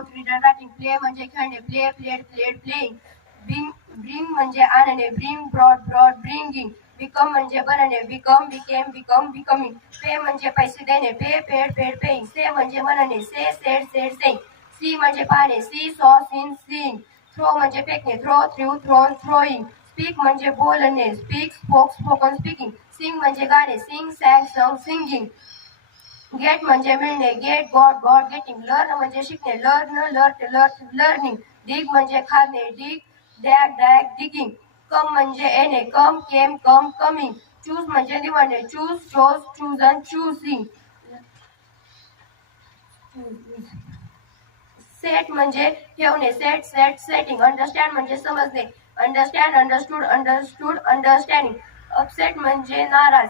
रोट reader writing. Play म्हणजे खेळणे, play played played playing. Bring म्हणजे आणणे, bring brought brought bringing. Become म्हणजे बनणे, become became become becoming. Pay म्हणजे पैसे देणे, pay paid paid paying. Say म्हणजे म्हणणे, say said said saying. See म्हणजे पाहणे, see saw seen seeing. Throw म्हणजे फेकणे, throw threw thrown throwing. Speak म्हणजे बोलणे, speak spoke spoken speaking. Sing म्हणजे गाणे, sing sang sung singing. Get म्हणजे मिळणे, get got got getting. Learn म्हणजे शिकणे, लर्न लर्ट लर्ट लर्निंग. डिग म्हणजे खाणे, डिग डॅग डॅग डिगिंग. कम म्हणजे येणे, कम केम कम कमिंग. चूज म्हणजे निवडणे, choose chose chosen choosing. Set म्हणजे ठेवणे, सेट सेट सेटिंग. अंडरस्टँड म्हणजे समजणे, understand understood understood understanding. Upset म्हणजे नाराज,